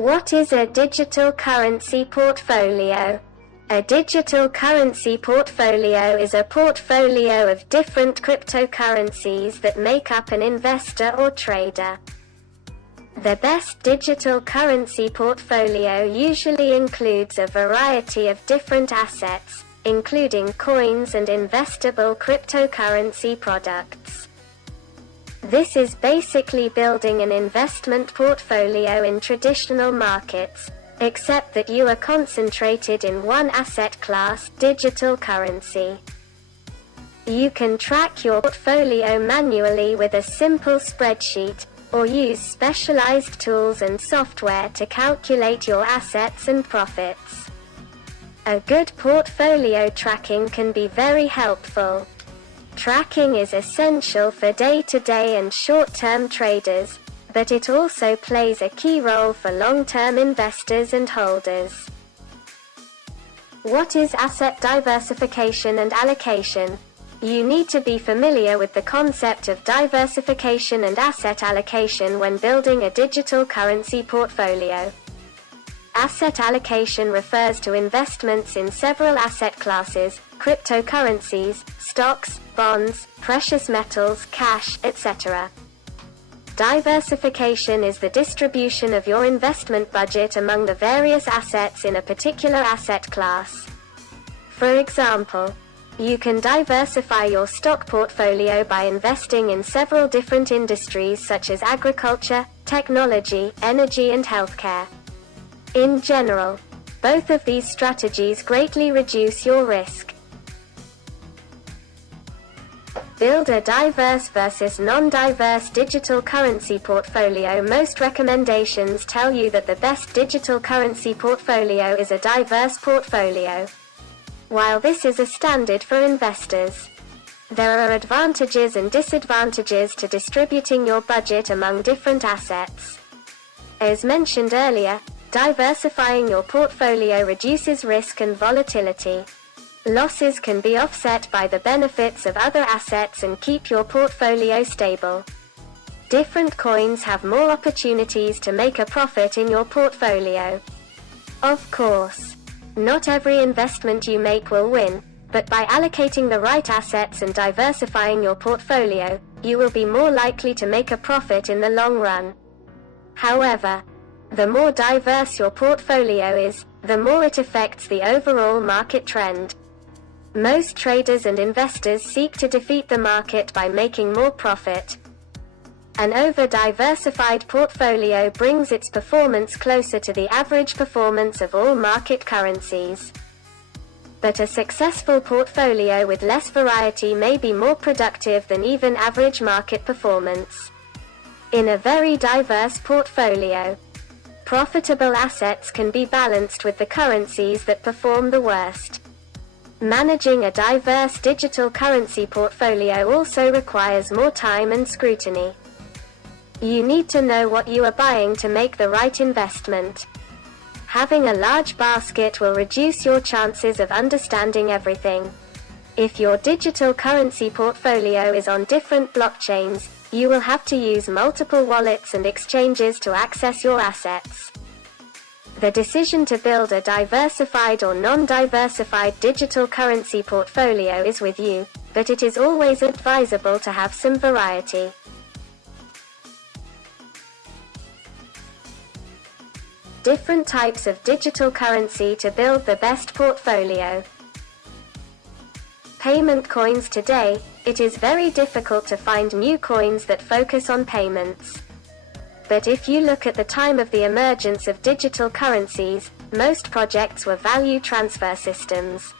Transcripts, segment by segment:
What is a digital currency portfolio? A digital currency portfolio is a portfolio of different cryptocurrencies that make up an investor or trader. The best digital currency portfolio usually includes a variety of different assets, including coins and investable cryptocurrency products. This is basically building an investment portfolio in traditional markets, except that you are concentrated in one asset class, digital currency. You can track your portfolio manually with a simple spreadsheet, or use specialized tools and software to calculate your assets and profits. A good portfolio tracking can be very helpful. Tracking is essential for day-to-day and short-term traders, but it also plays a key role for long-term investors and holders. What is asset diversification and allocation? You need to be familiar with the concept of diversification and asset allocation when building a digital currency portfolio. Asset allocation refers to investments in several asset classes, cryptocurrencies, stocks, bonds, precious metals, cash, etc. Diversification is the distribution of your investment budget among the various assets in a particular asset class. For example, you can diversify your stock portfolio by investing in several different industries such as agriculture, technology, energy and healthcare. In general, both of these strategies greatly reduce your risk. Build a diverse versus non-diverse digital currency portfolio. Most recommendations tell you that the best digital currency portfolio is a diverse portfolio. While this is a standard for investors, there are advantages and disadvantages to distributing your budget among different assets. As mentioned earlier, diversifying your portfolio reduces risk and volatility. Losses can be offset by the benefits of other assets and keep your portfolio stable. Different coins have more opportunities to make a profit in your portfolio. Of course, not every investment you make will win, but by allocating the right assets and diversifying your portfolio, you will be more likely to make a profit in the long run. However, the more diverse your portfolio is, the more it affects the overall market trend. Most traders and investors seek to defeat the market by making more profit. An over-diversified portfolio brings its performance closer to the average performance of all market currencies. But a successful portfolio with less variety may be more productive than even average market performance. In a very diverse portfolio, profitable assets can be balanced with the currencies that perform the worst. Managing a diverse digital currency portfolio also requires more time and scrutiny. You need to know what you are buying to make the right investment. Having a large basket will reduce your chances of understanding everything. If your digital currency portfolio is on different blockchains, you will have to use multiple wallets and exchanges to access your assets. The decision to build a diversified or non-diversified digital currency portfolio is with you, but it is always advisable to have some variety. Different types of digital currency to build the best portfolio. Payment coins. Today, it is very difficult to find new coins that focus on payments. But if you look at the time of the emergence of digital currencies, most projects were value transfer systems.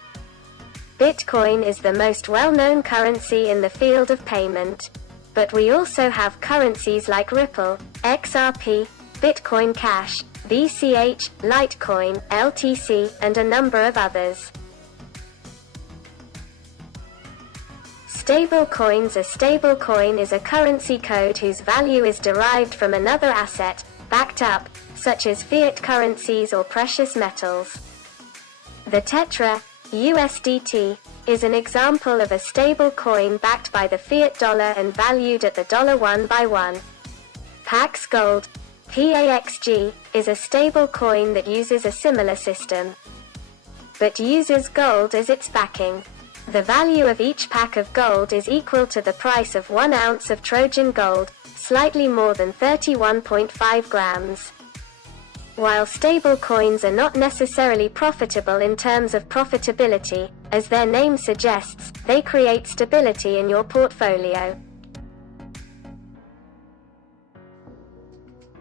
Bitcoin is the most well-known currency in the field of payment. But we also have currencies like Ripple, XRP, Bitcoin Cash, BCH, Litecoin, LTC, and a number of others. Stablecoins. A stablecoin is a currency code whose value is derived from another asset, backed up, such as fiat currencies or precious metals. The Tetra, USDT, is an example of a stable coin backed by the fiat dollar and valued at the $1 by $1. Pax Gold, PAXG is a stable coin that uses a similar system, but uses gold as its backing. The value of each pack of gold is equal to the price of 1 ounce of Trojan gold, slightly more than 31.5 grams. While stable coins are not necessarily profitable in terms of profitability, as their name suggests, they create stability in your portfolio.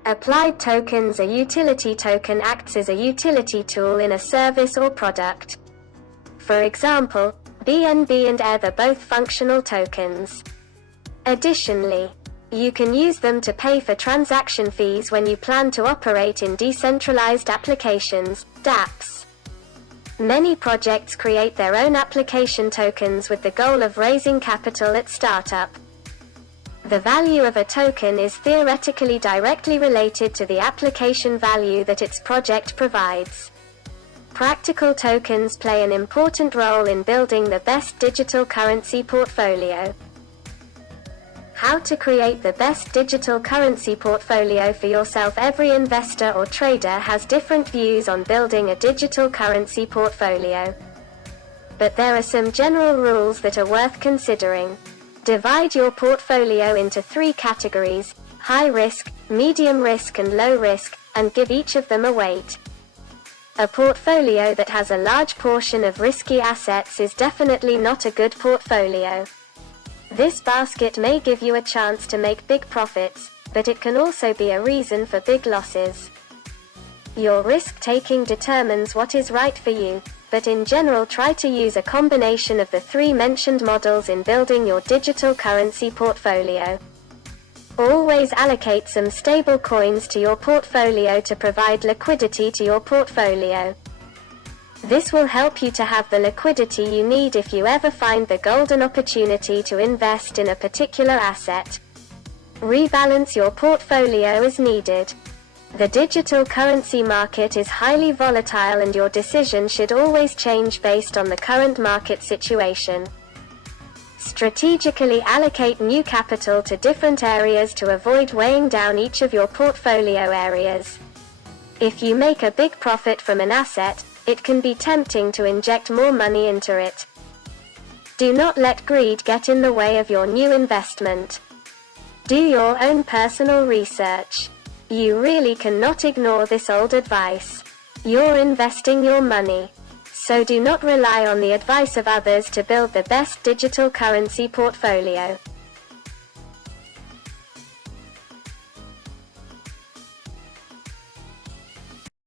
Applied tokens. A utility token acts as a utility tool in a service or product. For example, BNB and ETH are both functional tokens. Additionally, you can use them to pay for transaction fees when you plan to operate in decentralized applications, dApps. Many projects create their own application tokens with the goal of raising capital at startup. The value of a token is theoretically directly related to the application value that its project provides. Practical tokens play an important role in building the best digital currency portfolio. How to create the best digital currency portfolio for yourself. Every investor or trader has different views on building a digital currency portfolio. But there are some general rules that are worth considering. Divide your portfolio into 3 categories: high risk, medium risk and low risk, and give each of them a weight. A portfolio that has a large portion of risky assets is definitely not a good portfolio. This basket may give you a chance to make big profits, but it can also be a reason for big losses. Your risk-taking determines what is right for you, but in general try to use a combination of the 3 mentioned models in building your digital currency portfolio. Always allocate some stable coins to your portfolio to provide liquidity to your portfolio. This will help you to have the liquidity you need if you ever find the golden opportunity to invest in a particular asset. Rebalance your portfolio as needed. The digital currency market is highly volatile and your decision should always change based on the current market situation. Strategically allocate new capital to different areas to avoid weighing down each of your portfolio areas. If you make a big profit from an asset, it can be tempting to inject more money into it. Do not let greed get in the way of your new investment. Do your own personal research. You really cannot ignore this old advice. You're investing your money. So do not rely on the advice of others to build the best digital currency portfolio.